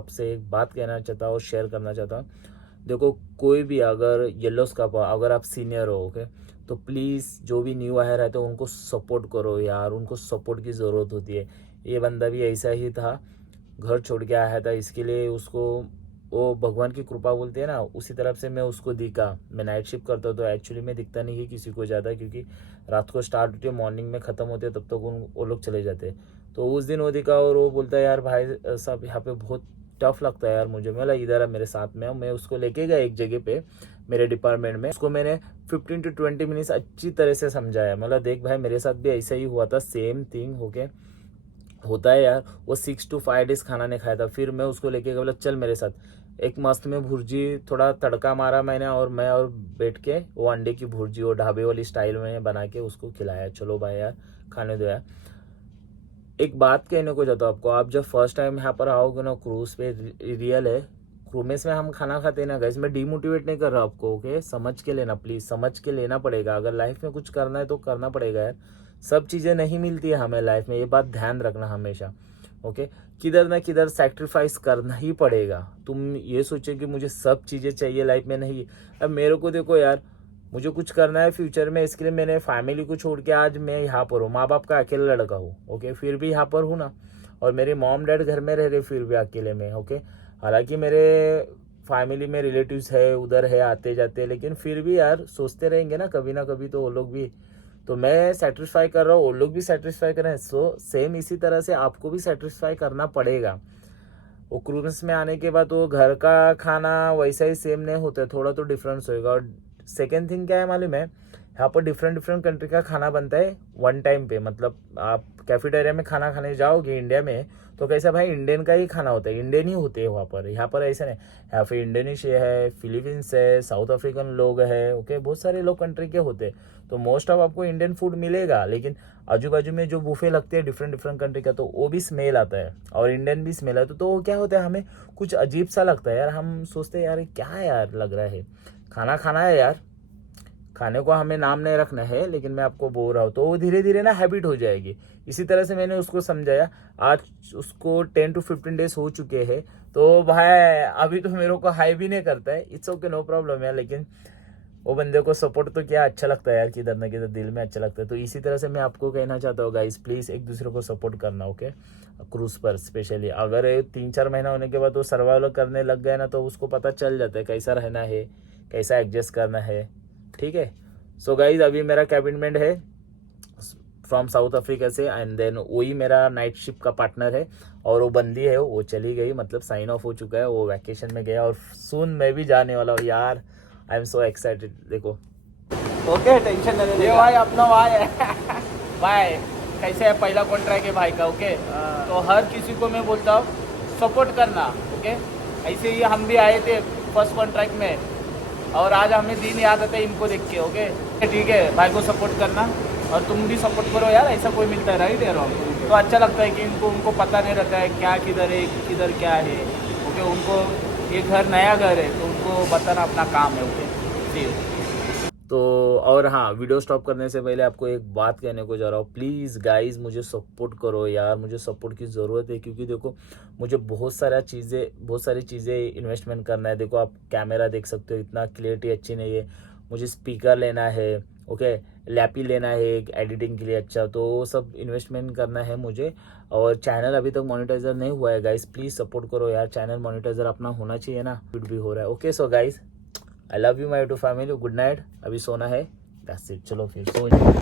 आपसे एक बात कहना चाहता हूँ और शेयर करना चाहता हूँ। देखो कोई भी अगर येलोस का अगर आप सीनियर हो, ओके, तो प्लीज़ जो भी न्यू आया रहते हैं उनको सपोर्ट करो यार, उनको सपोर्ट की ज़रूरत होती है। ये बंदा भी ऐसा ही था, घर छोड़ के आया था, इसके लिए उसको वो भगवान की कृपा बोलते हैं ना, उसी तरफ से मैं उसको दिखा। मैं नाइट शिफ्ट करता हूँ तो एक्चुअली में दिखता नहीं है किसी को ज़्यादा, क्योंकि रात को स्टार्ट होती है, मॉर्निंग में ख़त्म होते तब तक वो लोग चले जाते हैं। तो उस दिन वो दिखा और वो बोलता है यार भाई साहब यहाँ पे बहुत टफ लगता है यार मुझे। मैं इधर है मेरे साथ में, मैं उसको लेके गया एक जगह पे मेरे डिपार्टमेंट में। उसको मैंने 15 to 20 मिनट्स अच्छी तरह से समझाया। मतलब देख भाई मेरे साथ भी ऐसा ही हुआ था, सेम थिंग ओके होता है यार। वो 6 to 5 days खाना नहीं खाया था, फिर मैं उसको लेके गया, बोला चल मेरे साथ। एक मस्त में भुर्जी थोड़ा तड़का मारा मैंने, और बैठ के वो अंडे की भुर्जी वो ढाबे वाली स्टाइल में बना के उसको खिलाया। चलो भाई यार खाने दो यार। एक बात कहने को चाहता हूँ आपको, आप जब फर्स्ट टाइम यहाँ पर आओगे ना क्रूज पे, रियल है क्रूमेस में हम खाना खाते हैं ना गाइस, मैं डिमोटिवेट नहीं कर रहा आपको, ओके, समझ के लेना प्लीज, समझ के लेना पड़ेगा। अगर लाइफ में कुछ करना है तो करना पड़ेगा यार। सब चीजें नहीं मिलती है हमें लाइफ में, ये बात ध्यान रखना हमेशा, ओके। किधर ना किधर सैक्रिफाइस करना ही पड़ेगा। तुम ये सोचो कि मुझे सब चीजें चाहिए लाइफ में, नहीं। अब मेरे को देखो यार, मुझे कुछ करना है फ्यूचर में, इसके लिए मैंने फैमिली को छोड़ के आज मैं यहाँ पर हूँ, माँ बाप का अकेला लड़का हूँ, ओके, फिर भी यहाँ पर हूँ ना। और मेरे मॉम डैड घर में रह रहे, फिर भी अकेले में, ओके। हालांकि मेरे फैमिली में रिलेटिव्स है, उधर है, आते जाते, लेकिन फिर भी यार सोचते रहेंगे ना कभी तो वो लोग भी। तो मैं सेटिस्फाई कर रहा हूँ, वो लोग भी सेटिस्फाई कर रहे हैं, सो सेम इसी तरह से आपको भी सेटिस्फाई करना पड़ेगा। वो क्रूज में आने के बाद वो घर का खाना वैसा ही सेम नहीं होता है, थोड़ा तो डिफरेंस होएगा। और सेकेंड थिंग क्या है मालूम है, यहाँ पर डिफरेंट डिफरेंट कंट्री का खाना बनता है वन टाइम पे। मतलब आप कैफेटेरिया में खाना खाने जाओगे इंडिया में, तो कैसा भाई इंडियन का ही खाना होता है, इंडियन ही होते हैं वहाँ पर। यहाँ पर ऐसा नहीं, यहाँ पे इंडोनेशिया है, फिलीपींस है, साउथ अफ्रीकन लोग है, ओके, बहुत सारे लोग कंट्री के होते हैं। तो मोस्ट ऑफ आपको इंडियन फूड मिलेगा, लेकिन आजू बाजू में जो बुफे लगते हैं डिफरेंट डिफरेंट कंट्री का, तो वो भी स्मेल आता है और इंडियन भी स्मेल आता है। तो वो क्या होता है, हमें कुछ अजीब सा लगता है यार। हम सोचते हैं यार ये क्या है यार, लग रहा है खाना खाना है यार, खाने को हमें नाम नहीं रखना है, लेकिन मैं आपको बोल रहा हूँ तो वो धीरे धीरे ना हैबिट हो जाएगी। इसी तरह से मैंने उसको समझाया। आज उसको 10 to 15 days हो चुके हैं, तो भाई अभी तो मेरे को हाई भी नहीं करता है, इट्स ओके, नो प्रॉब्लम यार। लेकिन वो बंदे को सपोर्ट तो क्या अच्छा लगता है यार, किधर ना किधर दिल में अच्छा लगता है। तो इसी तरह से मैं आपको कहना चाहता हूँ गाइस, प्लीज़ एक दूसरे को सपोर्ट करना, ओके। क्रूज पर स्पेशली अगर 3-4 महीना होने के बाद वो सर्वाइवल करने लग गया ना, तो उसको पता चल जाता है कैसा रहना है, कैसा एडजस्ट करना है, ठीक है। सो गाइज अभी मेरा कैबिनमेंट है फ्रॉम साउथ अफ्रीका से, एंड देन वही मेरा नाइट शिफ्ट का पार्टनर है। और वो बंदी है, वो चली गई, मतलब साइन ऑफ हो चुका है, वो वैकेशन में गया, और सून मैं भी जाने वाला हूँ यार। I am so excited. देखो ओके, टेंशन नहीं ये लेगा। भाई अपना भाई है भाई कैसे है, पहला कॉन्ट्रैक्ट है भाई का, ओके। तो हर किसी को मैं बोलता हूँ सपोर्ट करना, ओके। ऐसे ही हम भी आए थे फर्स्ट कॉन्ट्रैक्ट में, और आज हमें दिन याद आता है इनको देख के, ओके। ठीक है, भाई को सपोर्ट करना, और तुम भी सपोर्ट करो यार, ऐसा कोई मिलता है राइट यार। तो अच्छा लगता है कि उनको पता नहीं रहता है क्या किधर है, किधर क्या है, ओके। उनको ये घर नया घर है, तो उनको बताना अपना काम है, ओके। तो और हाँ, वीडियो स्टॉप करने से पहले आपको एक बात कहने को जा रहा हूँ, प्लीज़ गाइज मुझे सपोर्ट करो यार, मुझे सपोर्ट की ज़रूरत है। क्योंकि देखो मुझे बहुत सारी चीज़ें इन्वेस्टमेंट करना है। देखो आप कैमरा देख सकते हो, इतना क्लियरिटी अच्छी नहीं है, मुझे स्पीकर लेना है, ओके, लैपी लेना है एक एडिटिंग के लिए अच्छा, तो वो सब इन्वेस्टमेंट करना है मुझे। और चैनल अभी तक मोनेटाइजर नहीं हुआ है गाइज, प्लीज़ सपोर्ट करो यार, चैनल मोनेटाइजर अपना होना चाहिए ना, फिट भी हो रहा है, okay. So guys I love you my to family, good night, अभी सोना है, दैट्स इट, चलो फिर सो जाओ।